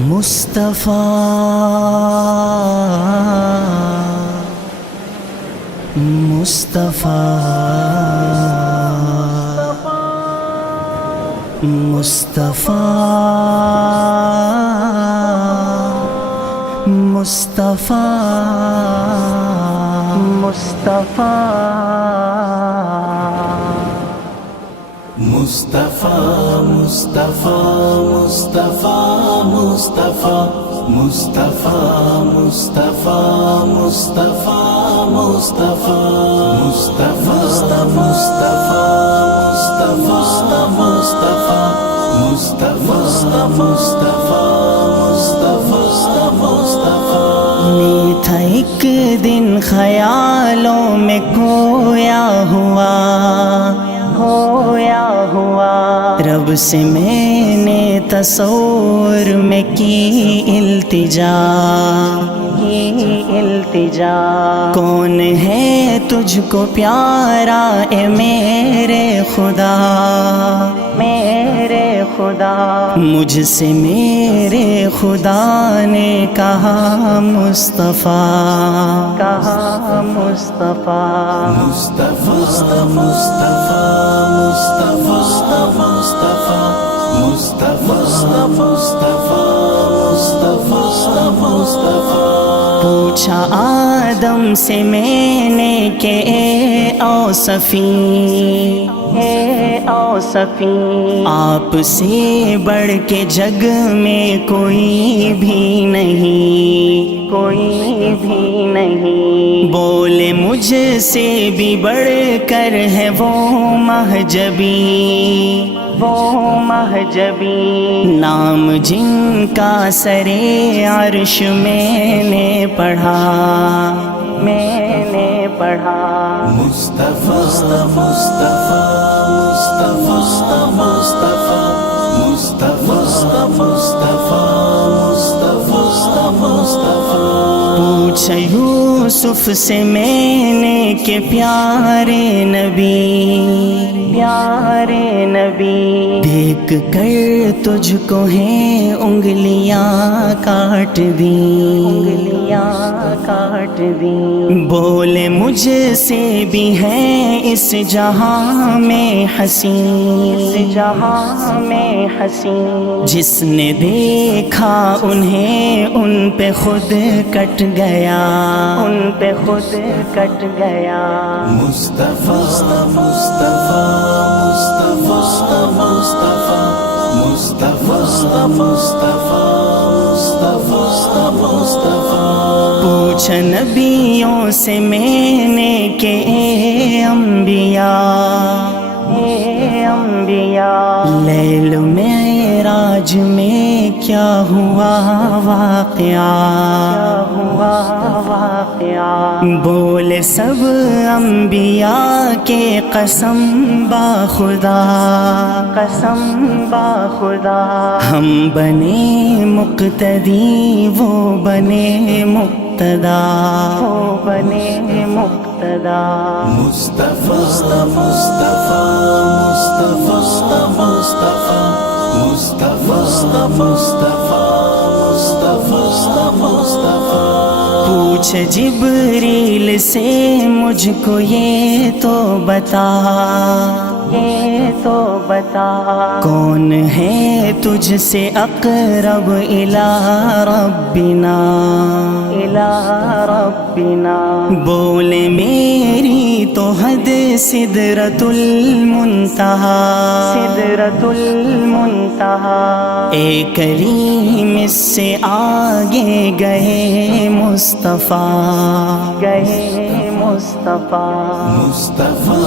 مصطفیٰ مصطفیٰ مصطفیٰ مصطفیٰ مصطفیٰ مصطفیٰ مصطفیٰ مصطفیٰ مصطفیٰ مصطفیٰ مصطفیٰ مصطفیٰ مصطفیٰ مصطفیٰ میں تھا ایک دن خیالوں میں کھویا ہوا رب سے میں نے تصور میں کی التجا کون ہے تجھ کو پیارا اے میرے خدا مجھ سے میرے خدا نے کہا مصطفیٰ پوچھا آدم سے میں نے کہ اے اوصفی آپ سے بڑھ کے جگ میں کوئی بھی نہیں بولے مجھ سے بھی بڑھ کر ہے وہ مہجبی نام جن کا سرے عرش میں نے پڑھا مصطفیٰ پوچھا یوسف سے میں نے کہ پیارے نبی دیکھ کر تجھ کو ہیں انگلیاں کاٹ دیں بولے مجھ سے بھی ہیں اس جہاں میں حسین جس نے دیکھا انہیں ان پہ خود کٹ گیا مصطفیٰ پوچھا نبیوں سے میں نے کہ اے انبیاء لیل معراج میں کیا ہوا واقعہ بولے سب انبیاء کے قسم با خدا ہم بنے مقتدی وہ بنے مقتدا مصطفیٰ پوچھ جبریل سے مجھ کو یہ تو بتا کون ہے تجھ سے اقرب الی ربنا بولے میری تو حد سدرۃ المنتہا اے کریم اس سے آگے گئے مصطفیٰ مصطفیٰ